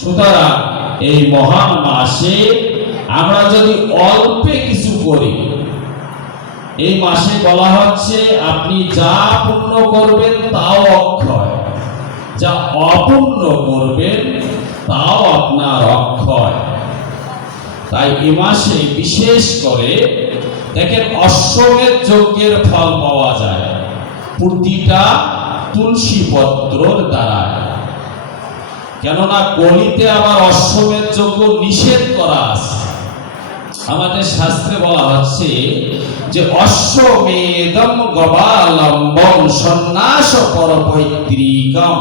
সুতরাং এই মহান মাসে আমরা যদি অল্পে কিছু করি, এই মাসে বলা হচ্ছে আপনি যা পুণ্য করবেন তাও অক্ষয়, যা অপুণ্য করবেন তাও আপনার অক্ষয়। তাই এই মাসে বিশেষ করে দেখেন অশ্বমেধ যজ্ঞের ফল পাওয়া যায় প্রতিটা তুলসী পত্রর দ্বারা। কেননা কলিতে আবার অশ্বমেধ যজ্ঞ নিষেধ করা আছে। আমাদের শাস্ত্রে বলা হচ্ছে যে অশ্বমেধম গবালম্বম সন্ন্যাস পরপৈতৃকম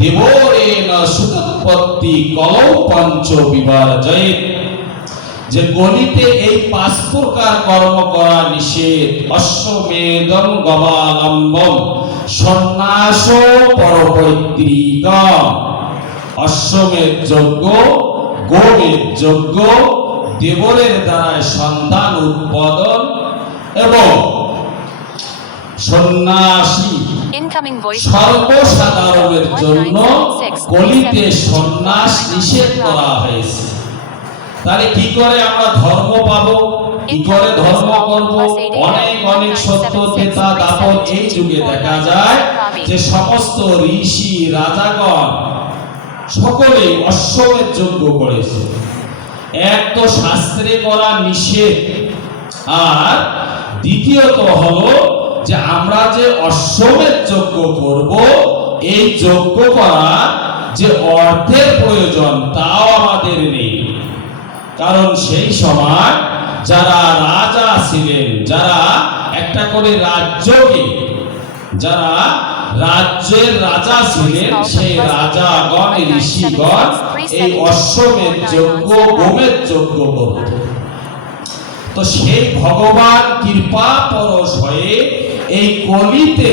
দেবরেণ সুতোৎপত্তি কলৌ পঞ্চ বিবর্জয়েৎ। যে গলিতে এই 5 প্রকার কর্ম করা নিষেধ। অশ্বমেধম গবালম্বম সন্ন্যাস পরপৈতৃকম, অশ্বমেধ যজ্ঞ, গোমেধ যজ্ঞ, দেবরের দ্বারা সন্তান উৎপাদন এবং সন্ন্যাসী সর্বসাধারণের জন্য কলিতে সন্ন্যাস নিষেধ করা হয়েছে। তাহলে কি করে আমরা ধর্ম পাবো, কি করে ধর্ম করব? অনেক অনেক সত্য তেতা দাপন এই যুগে দেখা যায় যে সমস্ত ঋষি রাজাগণ সকলে অশ্বমেধ যজ্ঞ করেছে। এক তো শাস্ত্রে করা নিষেধ, আর দ্বিতীয়ত হলো যে আমরা যে অশ্বমেধ যজ্ঞ করব, এই যজ্ঞ করার যে অর্থের প্রয়োজন তাও আমাদের নেই। কারণ সেই সময় যারা রাজা ছিলেন, যারা একটা করে রাজ্যকে, যারা রাজ্যের রাজা ছিলেন, সেই রাজাগণ ঋষিগণ এই অশ্বমেধ যজ্ঞ গোমেধ যজ্ঞ করত। তো সেই ভগবান কৃপা পরশ হয়ে এই কলিতে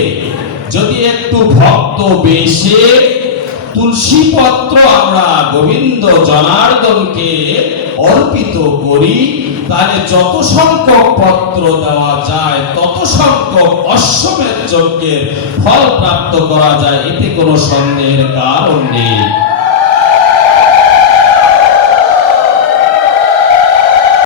যদি একটু ভক্ত বেশে তুলসী পত্র আমরা গোবিন্দ জনার্দনকে অর্পিত করি, তাহলে যত সংখ্যক পত্র দেওয়া যায় তত সংখ্যক অশ্বমেধ যজ্ঞের ফল প্রাপ্ত করা যায়, এতে কোনো সন্দেহের কারণ নেই।